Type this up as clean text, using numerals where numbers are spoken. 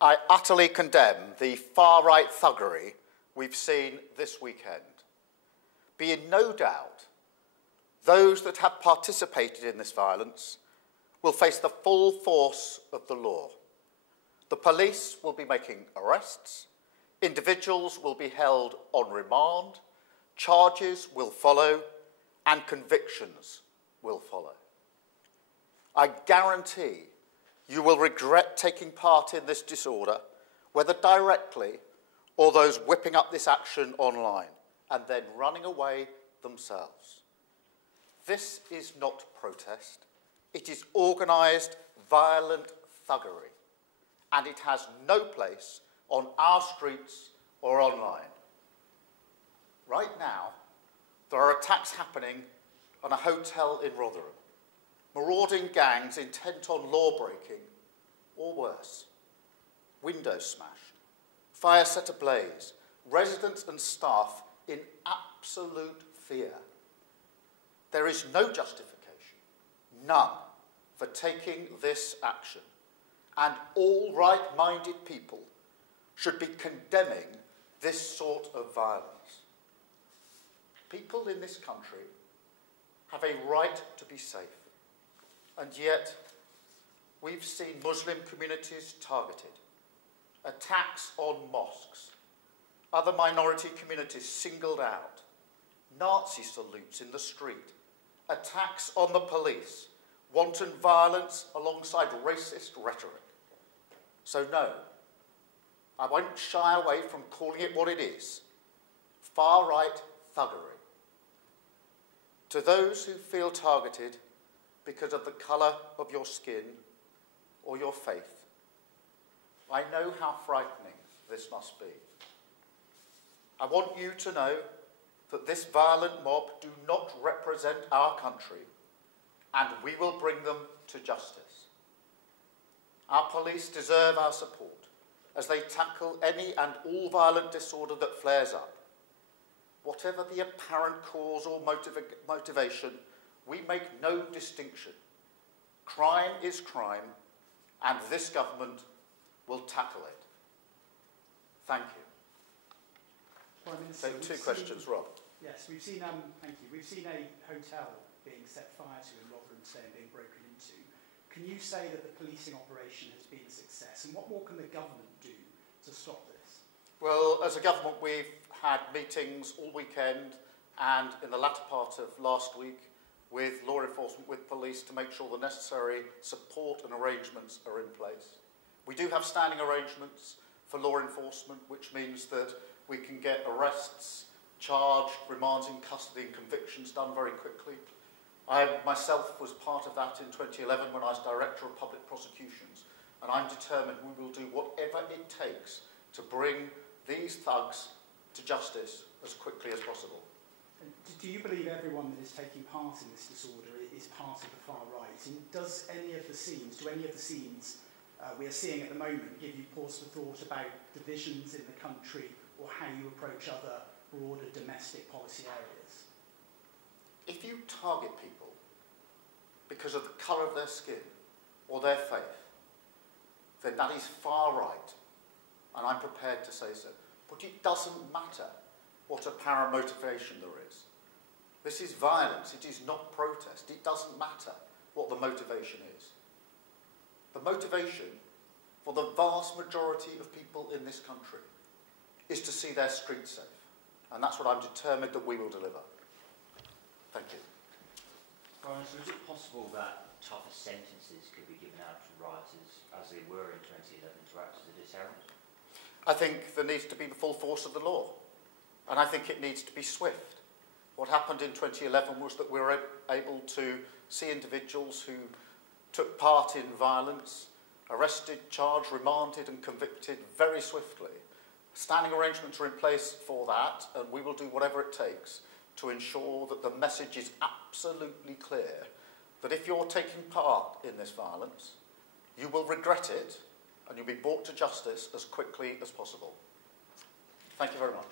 I utterly condemn the far-right thuggery we've seen this weekend. Be in no doubt, those that have participated in this violence will face the full force of the law. The police will be making arrests, individuals will be held on remand, charges will follow, and convictions will follow. I guarantee you will regret taking part in this disorder, whether directly or those whipping up this action online and then running away themselves. This is not protest. It is organised, violent thuggery, and it has no place on our streets or online. Right now, there are attacks happening on a hotel in Rotherham. Marauding gangs intent on law-breaking, or worse. Windows smashed, fire set ablaze, residents and staff in absolute fear. There is no justification, none, for taking this action, and all right-minded people should be condemning this sort of violence. People in this country have a right to be safe. And yet, we've seen Muslim communities targeted, attacks on mosques, other minority communities singled out, Nazi salutes in the street, attacks on the police, wanton violence alongside racist rhetoric. So no, I won't shy away from calling it what it is, far-right thuggery. To those who feel targeted because of the colour of your skin or your faith, I know how frightening this must be. I want you to know that this violent mob do not represent our country, and we will bring them to justice. Our police deserve our support as they tackle any and all violent disorder that flares up. Whatever the apparent cause or motivation, we make no distinction. Crime is crime, and this government will tackle it. Thank you. Prime Minister, so two questions, Rob. Yes, we've seen, thank you. We've seen a hotel being set fire to in Rotherham today and being broken into. Can you say that the policing operation has been a success? And what more can the government do to stop this? Well, as a government, we've had meetings all weekend and in the latter part of last week with law enforcement, with police, to make sure the necessary support and arrangements are in place. We do have standing arrangements for law enforcement, which means that we can get arrests, charged, remands in custody and convictions done very quickly. I myself was part of that in 2011 when I was Director of Public Prosecutions, and I'm determined we will do whatever it takes to bring these thugs to justice as quickly as possible. And do you believe everyone that is taking part in this disorder is part of the far right? And do any of the scenes we are seeing at the moment give you pause for thought about divisions in the country or how you approach other broader domestic policy areas? If you target people because of the colour of their skin or their faith, then that is far right, and I'm prepared to say so. But it doesn't matter what apparent motivation there is. This is violence, it is not protest. It doesn't matter what the motivation is. The motivation for the vast majority of people in this country is to see their streets safe. And that's what I'm determined that we will deliver. Thank you. Prime Minister, is it possible that tougher sentences could be given out to rioters as they were in 2011 to act as a deterrent? I think there needs to be the full force of the law. And I think it needs to be swift. What happened in 2011 was that we were able to see individuals who took part in violence, arrested, charged, remanded and convicted very swiftly. Standing arrangements are in place for that, and we will do whatever it takes to ensure that the message is absolutely clear that if you're taking part in this violence, you will regret it and you'll be brought to justice as quickly as possible. Thank you very much.